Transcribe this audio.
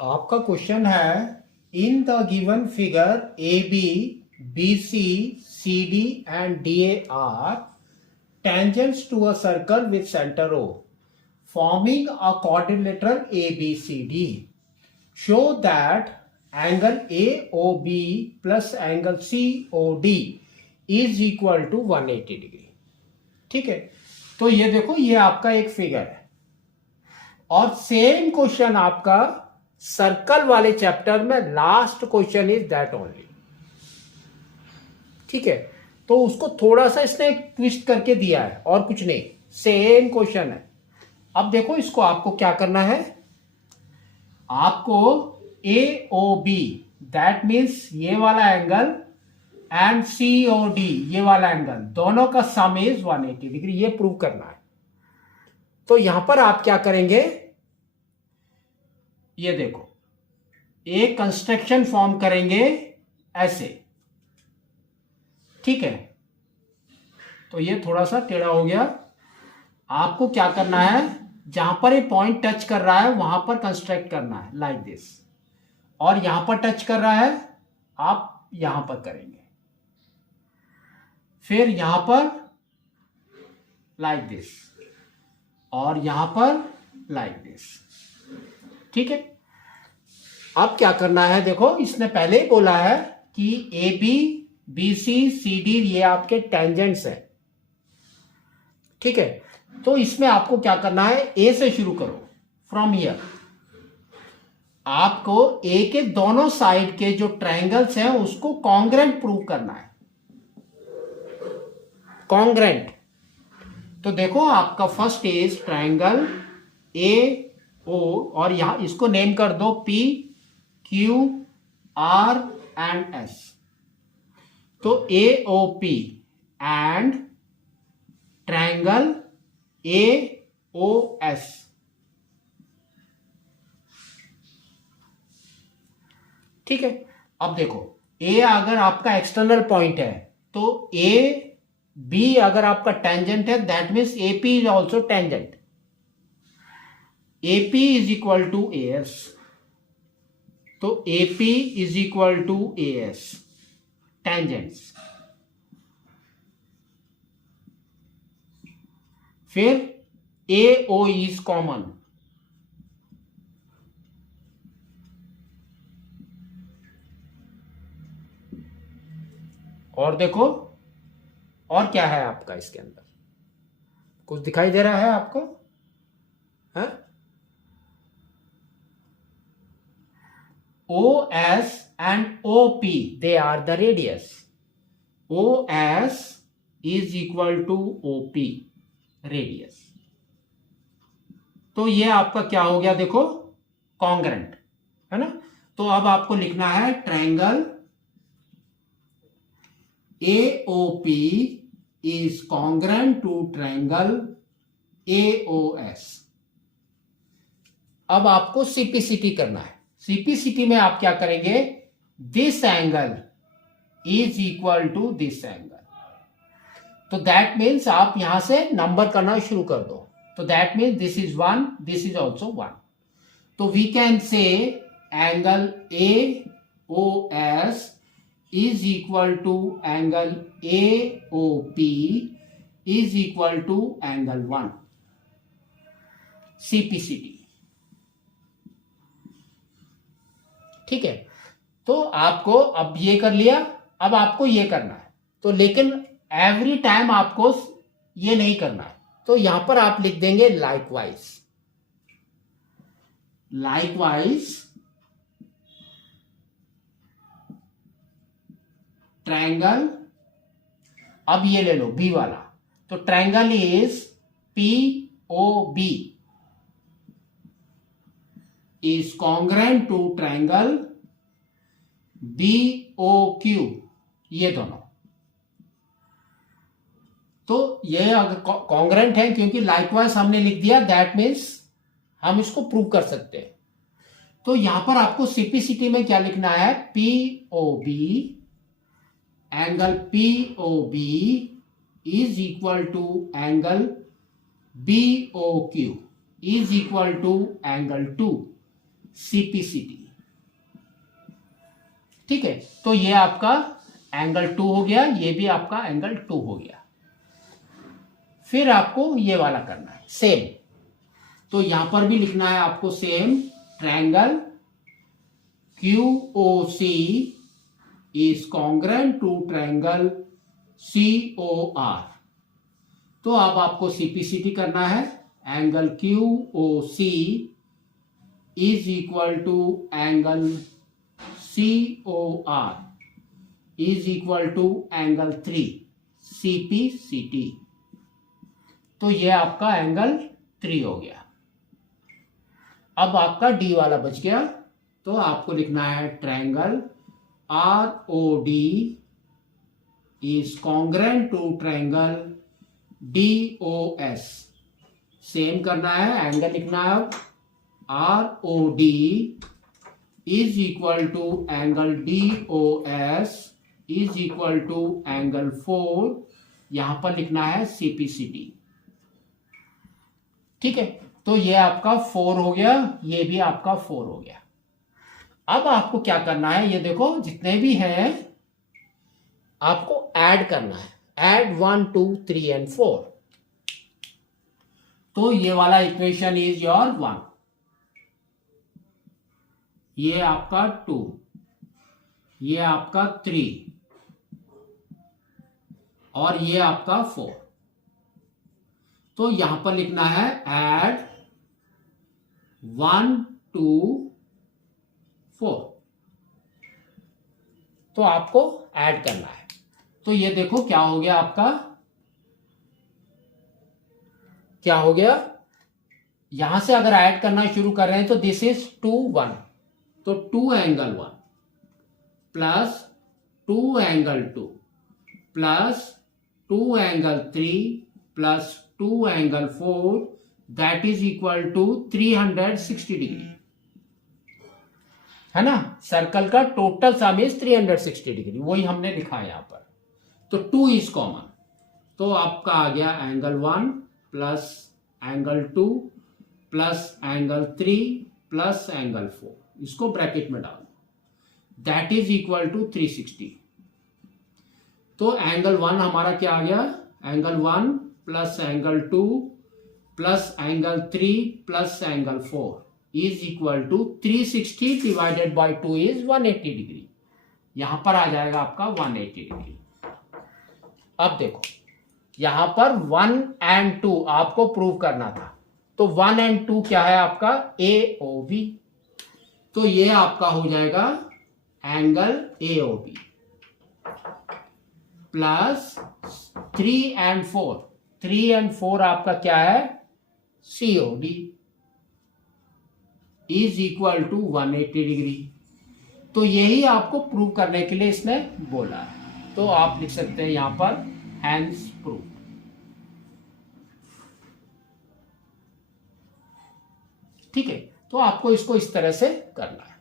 आपका क्वेश्चन है in the given figure A B B C C D and D A are tangents to a circle with center O forming a quadrilateral ABCD. Show that angle AOB plus angle COD is equal to 180 degree. ठीक है, तो ये देखो ये आपका एक figure है और सेम क्वेश्चन आपका सर्कल वाले चैप्टर में last question is that only. ठीक है, तो उसको थोड़ा सा इसने ट्विस्ट करके दिया है और कुछ नहीं, सेम क्वेश्चन है। अब देखो इसको आपको क्या करना है, आपको A O B that means ये वाला angle and C O D ये वाला एंगल दोनों का सम इज 180 डिग्री, ये प्रूव करना है। तो यहां पर आप क्या करेंगे, ये देखो एक कंस्ट्रक्शन फॉर्म करेंगे ऐसे। ठीक है, तो ये थोड़ा सा टेढ़ा हो गया। आपको क्या करना है, जहां पर ये पॉइंट टच कर रहा है वहां पर कंस्ट्रक्ट करना है लाइक दिस, और यहां पर टच कर रहा है आप यहां पर करेंगे, फिर यहां पर लाइक दिस और यहां पर लाइक दिस। ठीक है, अब क्या करना है, देखो इसने पहले ही बोला है कि A B B C C D ये आपके टेंजेंट्स है। ठीक है, तो इसमें आपको क्या करना है, ए से शुरू करो फ्रॉम हियर। आपको ए के दोनों साइड के जो ट्रायंगल्स हैं उसको कॉन्ग्रेंट प्रूव करना है, कॉन्ग्रेंट। तो देखो आपका first is triangle A O और यहां इसको नेम कर दो P Q R and S. तो A O P and triangle A O S. ठीक है, अब देखो ए अगर आपका एक्सटर्नल पॉइंट है तो ए बी अगर आपका टेंजेंट है that means A P is also tangent. A P is equal to A S, तो A P is equal to A S tangents. फिर ए ओ इज कॉमन, और देखो और क्या है आपका इसके अंदर, कुछ दिखाई दे रहा है आपको, है O S and O P they are the radius. O S is equal to O P radius. तो ये आपका क्या हो गया, देखो कॉन्ग्रेंट है ना। तो अब आपको लिखना है triangle A O P is congruent to triangle A O S. अब आपको सीपीसीटी करना है। सीपीसीटी में आप क्या करेंगे, this angle is equal to this angle. तो दैट मीन्स आप यहां से नंबर करना शुरू कर दो। तो that means this is 1, this is also 1। तो we can say angle A O S is equal to angle AOP is equal to angle 1 CPCT। ठीक है, तो आपको अब ये कर लिया, अब आपको ये करना है। तो लेकिन एवरी टाइम आपको ये नहीं करना है, तो यहां पर आप लिख देंगे लाइकवाइज। लाइकवाइज ट्रायंगल, अब ये ले लो बी वाला, तो triangle is P O B is congruent to triangle B O Q, ये दोनों। तो ये अगर कॉन्ग्रेंट है क्योंकि लाइकवाइज हमने लिख दिया, दैट मीन्स हम इसको प्रूव कर सकते हैं। तो यहां पर आपको सीपीसीटी में क्या लिखना है, P O B angle P O B is equal to angle B O Q is equal to angle 2 CPCT। ठीक है, तो ये आपका एंगल 2 हो गया, ये भी आपका एंगल 2 हो गया। फिर आपको ये वाला करना है सेम, तो यहां पर भी लिखना है आपको same, triangle QOC is congruent to triangle COR। तो अब आपको CPCT करना है, angle QOC is equal to angle COR is equal to angle 3 CPCT। तो ये आपका एंगल 3 हो गया। अब आपका D वाला बच गया, तो आपको लिखना है triangle ROD is congruent to triangle DOS। Same करना है, एंगल लिखना है ROD is equal to angle DOS is equal to angle 4, यहां पर लिखना है CPCT। ठीक है, तो ये आपका 4 हो गया, ये भी आपका 4 हो गया। अब आपको क्या करना है, ये देखो जितने भी हैं आपको ऐड करना है, ऐड 1 2 3 एंड 4। तो ये वाला इक्वेशन इज योर 1, ये आपका 2, ये आपका 3 और ये आपका 4। तो यहां पर लिखना है ऐड 1 2 4। तो आपको ऐड करना है, तो ये देखो क्या हो गया आपका, क्या हो गया, यहां से अगर ऐड करना शुरू कर रहे हैं तो दिस इज 2 1, तो 2 angle 1 plus 2 angle 2 plus 2 angle 3 plus 2 angle 4, that is equal to 360 degree, है ना। सर्कल का टोटल सम इज 360 डिग्री, वही हमने लिखा है यहां पर। तो 2 इज कॉमन, तो आपका आ गया angle 1 plus angle 2 plus angle 3 plus angle 4, इसको ब्रैकेट में डालो, दैट इज इक्वल टू 360। तो एंगल 1 हमारा क्या आ गया, angle 1 plus angle 2 plus angle 3 plus angle 4 is equal to 360 divided by 2 is 180 degree, यहां पर आ जाएगा आपका 180 डिग्री। अब देखो यहां पर 1 एंड 2 आपको प्रूव करना था, तो 1 एंड 2 क्या है आपका AOB, तो ये आपका हो जाएगा angle AOB plus 3 and 4, 3 and 4 आपका क्या है COD is equal to 180 degree. तो यही आपको प्रूव करने के लिए इसने बोला है, तो आप लिख सकते हैं यहां पर हैंस प्रूव। ठीक है, तो आपको इसको इस तरह से करना है।